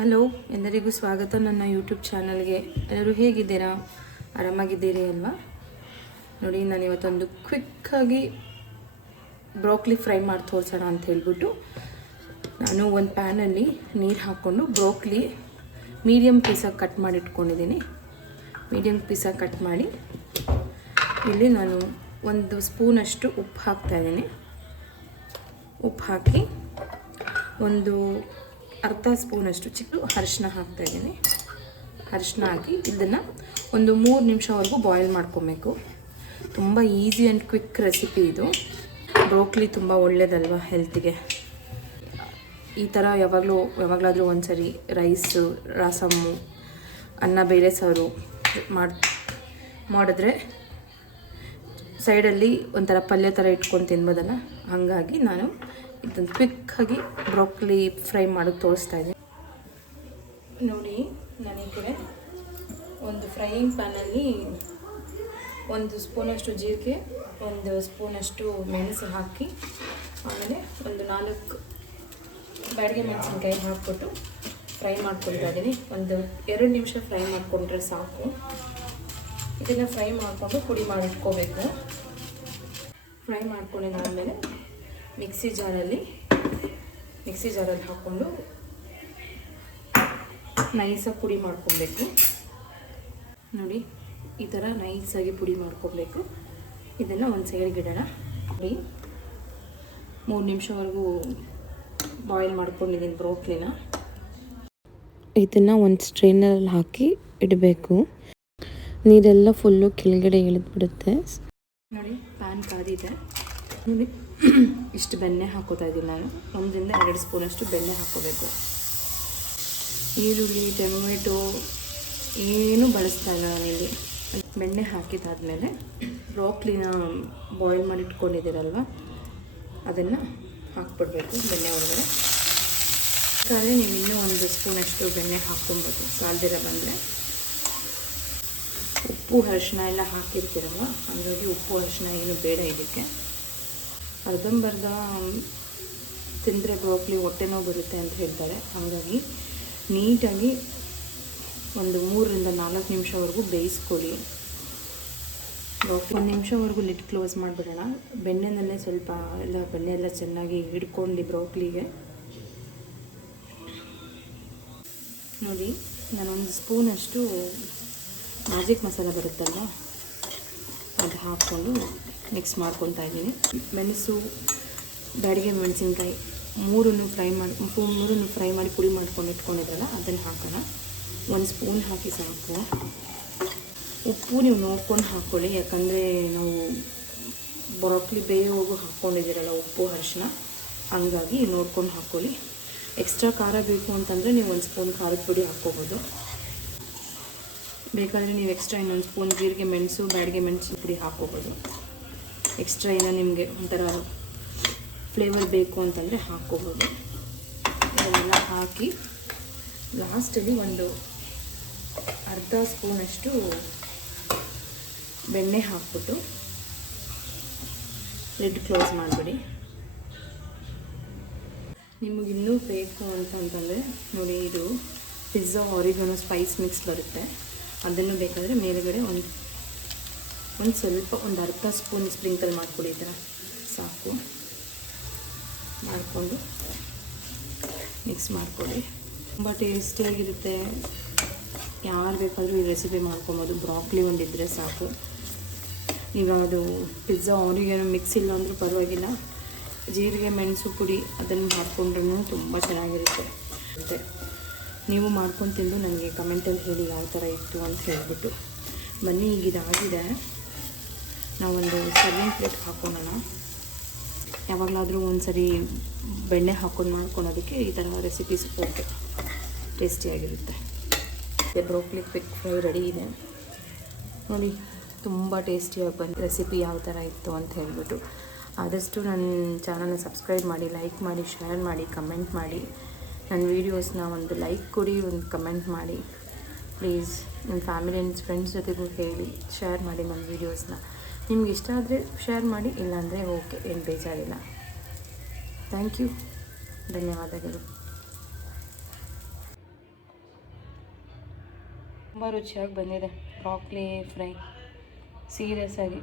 Hello, ಎಲ್ಲರಿಗೂ ಸ್ವಾಗತ ನನ್ನ ಯೂಟ್ಯೂಬ್ ಚಾನಲ್ಗೆ. ಎಲ್ಲರೂ ಹೇಗಿದ್ದೀರಾ? ಆರಾಮಾಗಿದ್ದೀರಿ ಅಲ್ವಾ? ನೋಡಿ, ನಾನು ಇವತ್ತೊಂದು ಕ್ವಿಕ್ಕಾಗಿ ಬ್ರೋಕ್ಲಿ ಫ್ರೈ ಮಾಡಿ ತೋರಿಸೋಣ ಅಂತ ಹೇಳ್ಬಿಟ್ಟು ನಾನು ಒಂದು ಪ್ಯಾನಲ್ಲಿ ನೀರು ಹಾಕ್ಕೊಂಡು ಬ್ರೋಕ್ಲಿ ಮೀಡಿಯಮ್ ಪೀಸಾಗಿ ಕಟ್ ಮಾಡಿ ಇಟ್ಕೊಂಡಿದ್ದೀನಿ. ಮೀಡಿಯಮ್ ಪೀಸಾಗಿ ಕಟ್ ಮಾಡಿ ಇಲ್ಲಿ ನಾನು ಒಂದು ಸ್ಪೂನಷ್ಟು ಉಪ್ಪು ಹಾಕ್ತಾಯಿದ್ದೀನಿ. ಉಪ್ಪು ಹಾಕಿ ಒಂದು ಅರ್ಧ ಸ್ಪೂನಷ್ಟು ಚಿಕ್ಕ ಅರಿಶಿನ ಹಾಕ್ತಾಯಿದ್ದೀನಿ. ಅರಿಶಿನ ಹಾಕಿ ಇದನ್ನು ಒಂದು 3 ನಿಮಿಷವರೆಗೂ ಬಾಯ್ಲ್ ಮಾಡ್ಕೊಬೇಕು. ತುಂಬ ಈಸಿ ಆ್ಯಂಡ್ ಕ್ವಿಕ್ ರೆಸಿಪಿ ಇದು. ಬ್ರೋಕ್ಲಿ ತುಂಬ ಒಳ್ಳೆಯದಲ್ವ ಹೆಲ್ತಿಗೆ. ಈ ಥರ ಯಾವಾಗಲಾದರೂ ಒಂದ್ಸರಿ ರೈಸು, ರಸಮ್ಮು, ಅನ್ನ ಬೇಳೆ ಸಾರು ಮಾಡಿದ್ರೆ ಸೈಡಲ್ಲಿ ಒಂಥರ ಪಲ್ಯ ಥರ ಇಟ್ಕೊಂಡು ತಿನ್ಬೋದಲ್ಲ, ಹಾಗಾಗಿ ನಾನು ಇದನ್ನು ಕ್ವಿಕ್ಕಾಗಿ ಬ್ರೋಕ್ಲಿ ಫ್ರೈ ಮಾಡೋದು ತೋರಿಸ್ತಾ ಇದ್ದೀನಿ. ನೋಡಿ, ನಾನು ಈ ಕಡೆ ಒಂದು ಫ್ರೈಯಿಂಗ್ ಪ್ಯಾನಲ್ಲಿ 1 ಸ್ಪೂನಷ್ಟು ಜೀರಿಗೆ, 1 ಸ್ಪೂನಷ್ಟು ಮೆಣಸು ಹಾಕಿ, ಆಮೇಲೆ ಒಂದು 4 ಬ್ಯಾಡಗೆ ಮೆಣಸಿನ್ಕಾಯಿ ಹಾಕ್ಬಿಟ್ಟು ಫ್ರೈ ಮಾಡ್ಕೊಳ್ತಾ ಇದ್ದೀನಿ. ಒಂದು 2 ನಿಮಿಷ ಫ್ರೈ ಮಾಡಿಕೊಂಡ್ರೆ ಸಾಕು. ಇದನ್ನು ಫ್ರೈ ಮಾಡಿಕೊಂಡು ಪುಡಿ ಮಾಡಿಟ್ಕೋಬೇಕು. ಫ್ರೈ ಮಾಡ್ಕೊಂಡಿದ್ದಾದಮೇಲೆ ಮಿಕ್ಸಿ ಜಾರಲ್ಲಿ ಹಾಕ್ಕೊಂಡು ನೈಸಾಗಿ ಪುಡಿ ಮಾಡ್ಕೊಬೇಕು. ನೋಡಿ, ಈ ಥರ ನೈಸಾಗಿ ಪುಡಿ ಮಾಡ್ಕೊಬೇಕು. ಇದನ್ನು ಒಂದು ಸೈಡ್ಗೆ ಇಡೋಣ. ನೋಡಿ, 3 ನಿಮಿಷವರೆಗೂ ಬಾಯ್ಲ್ ಮಾಡ್ಕೊಂಡಿದ್ದೀನಿ ಬ್ರೋಕ್ಲಿನ. ಇದನ್ನು ಒಂದು ಸ್ಟ್ರೈನರಲ್ಲಿ ಹಾಕಿ ಇಡಬೇಕು. ನೀರೆಲ್ಲ ಫುಲ್ಲು ಕೆಳಗಡೆ ಇಳಿದ್ಬಿಡುತ್ತೆ. ನೋಡಿ, ಪ್ಯಾನ್ ಕಾದಿದೆ. ನೋಡಿ, ಇಷ್ಟು ಬೆಣ್ಣೆ ಹಾಕೋತಾ ಇದ್ದೀನಿ ನಾನು. 1 2 ಸ್ಪೂನಷ್ಟು ಬೆಣ್ಣೆ ಹಾಕ್ಕೋಬೇಕು. ಈರುಳ್ಳಿ, ಟೊಮೆಟೊ ಏನೂ ಬಳಸ್ತಾ ಇಲ್ಲ ನಾನಿಲ್ಲಿ. ಬೆಣ್ಣೆ ಹಾಕಿದಾದ್ಮೇಲೆ ಬ್ರೋಕ್ಲಿನ ಬಾಯ್ಲ್ ಮಾಡಿ ಇಟ್ಕೊಂಡಿದ್ದೀರಲ್ವ, ಅದನ್ನು ಹಾಕ್ಬಿಡ್ಬೇಕು ಬೆಣ್ಣೆ ಒಳಗಡೆ. ಕಾಲೇ ನೀವು ಇನ್ನೂ 1 ಸ್ಪೂನಷ್ಟು ಬೆಣ್ಣೆ ಹಾಕ್ಕೊಬೋದು, ಸಾಲದಿರ ಬಂದರೆ. ಉಪ್ಪು ಅರಿಶಿನ ಎಲ್ಲ ಹಾಕಿರ್ತೀರಲ್ವ, ಹಾಗಾಗಿ ಉಪ್ಪು ಅರಿಶಿನ ಏನು ಬೇಡ ಇದಕ್ಕೆ. ಅರ್ಧಂಬರ್ಧ ತಿಂದರೆ ಬ್ರೋಕ್ಲಿ ಹೊಟ್ಟೆ ನೋವು ಬರುತ್ತೆ ಅಂತ ಹೇಳ್ತಾರೆ. ಹಾಗಾಗಿ ನೀಟಾಗಿ ಒಂದು 3 ರಿಂದ 4 ನಿಮಿಷವರೆಗೂ ಬೇಯಿಸ್ಕೊಳ್ಳಿ. ಬ್ರೋಕ್ಲಿ 1 ನಿಮಿಷವರೆಗೂ ಲಿಡ್ ಕ್ಲೋಸ್ ಮಾಡಿಬಿಡೋಣ. ಬೆಣ್ಣೆನಲ್ಲೇ ಸ್ವಲ್ಪ ಬೆಣ್ಣೆ ಎಲ್ಲ ಚೆನ್ನಾಗಿ ಹಿಡ್ಕೊಂಡು ಬ್ರೋಕ್ಲಿಗೆ. ನೋಡಿ, ನಾನೊಂದು ಸ್ಪೂನಷ್ಟು ಮ್ಯಾಜಿಕ್ ಮಸಾಲ ಬರುತ್ತಲ್ವ, ಅದು ಹಾಕ್ಕೊಂಡು ಮಿಕ್ಸ್ ಮಾಡ್ಕೊತಾ ಇದ್ದೀನಿ. ಮೆಣಸು, ಬ್ಯಾಡಗೆ ಮೆಣಸಿನ್ಕಾಯಿ 3 ಫ್ರೈ ಮಾಡಿ ಪುಡಿ ಮಾಡ್ಕೊಂಡು ಇಟ್ಕೊಂಡಿದ್ದಲ್ಲ, ಅದನ್ನು ಹಾಕೋಣ. 1 ಸ್ಪೂನ್ ಹಾಕಿ ಸಾಕು. ಉಪ್ಪು ನೀವು ನೋಡ್ಕೊಂಡು ಹಾಕ್ಕೊಳ್ಳಿ, ಯಾಕಂದರೆ ನಾವು ಬ್ರೋಕ್ಲಿ ಬೇಯೋವರೆಗೂ ಹಾಕ್ಕೊಂಡಿದ್ದೀರಲ್ಲ ಉಪ್ಪು ಅರಿಶಿನ, ಹಂಗಾಗಿ ನೋಡ್ಕೊಂಡು ಹಾಕ್ಕೊಳ್ಳಿ. ಎಕ್ಸ್ಟ್ರಾ ಖಾರ ಬೇಕು ಅಂತಂದರೆ ನೀವು 1 ಸ್ಪೂನ್ ಖಾರದ ಪುಡಿ ಹಾಕ್ಕೋಬೋದು. ಬೇಕಾದರೆ ನೀವು ಎಕ್ಸ್ಟ್ರಾ ಇನ್ನೊಂದು ಸ್ಪೂನ್ ಜೀರಿಗೆ, ಮೆಣಸು, ಬ್ಯಾಡಗೆ ಮೆಣಸಿನ ಪುಡಿ ಹಾಕ್ಕೋಬೋದು. ಎಕ್ಸ್ಟ್ರಾ ಏನೋ ನಿಮಗೆ ಒಂಥರ ಫ್ಲೇವರ್ ಬೇಕು ಅಂತಂದರೆ ಹಾಕ್ಕೋಬೋದು. ಇದನ್ನೆಲ್ಲ ಹಾಕಿ ಲಾಸ್ಟಲ್ಲಿ ಒಂದು ಅರ್ಧ ಸ್ಪೂನಷ್ಟು ಬೆಣ್ಣೆ ಹಾಕ್ಬಿಟ್ಟು ಲಿಡ್ ಕ್ಲೋಸ್ ಮಾಡಿಬಿಡಿ. ನಿಮಗಿನ್ನೂ ಬೇಕು ಅಂತಂತಂದರೆ ನೋಡಿ, ಇದು ಪಿಜ್ಜಾ ಆರಿಗನೋ ಸ್ಪೈಸ್ ಮಿಕ್ಸ್ ಬರುತ್ತೆ, ಅದನ್ನು ಬೇಕಾದರೆ ಮೇಲುಗಡೆ ಒಂದು ಸ್ವಲ್ಪ ಅರ್ಧ ಸ್ಪೂನ್ ಸ್ಪ್ರಿಂಕಲ್ ಮಾಡ್ಕೊಡಿ. ಈ ಥರ ಸಾಕು. ಮಾಡಿಕೊಂಡು ಮಿಕ್ಸ್ ಮಾಡ್ಕೊಳ್ಳಿ. ತುಂಬ ಟೇಸ್ಟಿಯಾಗಿರುತ್ತೆ. ಯಾರು ಬೇಕಾದರೂ ಈ ರೆಸಿಪಿ ಮಾಡ್ಕೊಬೋದು. ಬ್ರೋಕ್ಲಿ ಒಂದಿದ್ದರೆ ಸಾಕು. ನೀವು ಅದು ಪಿಜ್ಜಾ ಆರಿಗನೋ ಮಿಕ್ಸ್ ಇಲ್ಲ ಅಂದರೂ ಪರವಾಗಿಲ್ಲ, ಜೀರಿಗೆ ಮೆಣಸು ಪುಡಿ ಅದನ್ನು ಹಾಕ್ಕೊಂಡ್ರೂ ತುಂಬ ಚೆನ್ನಾಗಿರುತ್ತೆ. ಮತ್ತು ನೀವು ಮಾಡ್ಕೊಂಡು ತಿಂದು ನನಗೆ ಕಮೆಂಟಲ್ಲಿ ಹೇಳಿ ಯಾವ ಥರ ಇತ್ತು ಅಂತ ಹೇಳಿಬಿಟ್ಟು. ಬನ್ನಿ, ಈಗ ಇದಾಗಿದೆ. ನಾವೊಂದು ಸರ್ವಿಂಗ್ ಪ್ಲೇಟ್ ಹಾಕ್ಕೊಳ್ಳೋಣ. ಯಾವಾಗಲಾದರೂ ಒಂದು ಸರಿ ಬೆಣ್ಣೆ ಹಾಕ್ಕೊಂಡು ಮಾಡ್ಕೊಳೋದಕ್ಕೆ ಈ ಥರ ರೆಸಿಪೀಸ್ ಓಕೆ, ಟೇಸ್ಟಿಯಾಗಿರುತ್ತೆ. ಬ್ರೋಕ್ಲಿ ಕ್ವಿಕ್ ಫ್ರೈ ರೆಡಿ ಇದೆ. ನೋಡಿ, ತುಂಬ ಟೇಸ್ಟಿಯಾಗಿ ಬಂದು ರೆಸಿಪಿ ಯಾವ ಥರ ಇತ್ತು ಅಂತ ಹೇಳ್ಬಿಟ್ಟು. ಆದಷ್ಟು ನನ್ನ ಚಾನಲ್ನ ಸಬ್ಸ್ಕ್ರೈಬ್ ಮಾಡಿ, ಲೈಕ್ ಮಾಡಿ, ಶೇರ್ ಮಾಡಿ, ಕಮೆಂಟ್ ಮಾಡಿ. ನನ್ನ ವೀಡಿಯೋಸ್ನ ಒಂದು ಲೈಕ್ ಕೊಡಿ, ಒಂದು ಕಮೆಂಟ್ ಮಾಡಿ ಪ್ಲೀಸ್. ನಿಮ್ಮ ಫ್ಯಾಮಿಲಿ ಆ್ಯಂಡ್ ಫ್ರೆಂಡ್ಸ್ ಜೊತೆಗೂ ಹೇಳಿ, ಶೇರ್ ಮಾಡಿ ನನ್ನ ವೀಡಿಯೋಸ್ನ. ನಿಮ್ಗೆ ಇಷ್ಟ ಆದರೆ ಶೇರ್ ಮಾಡಿ, ಇಲ್ಲಾಂದರೆ ಓಕೆ, ಏನು ಬೇಜಾರಿಲ್ಲ. ಥ್ಯಾಂಕ್ ಯು, ಧನ್ಯವಾದಗಳು. ತುಂಬ ರುಚಿಯಾಗಿ ಬಂದಿದೆ ಬ್ರಾಕ್ಲಿ ಫ್ರೈ ಸೀರಿಯಸ್ ಆಗಿ.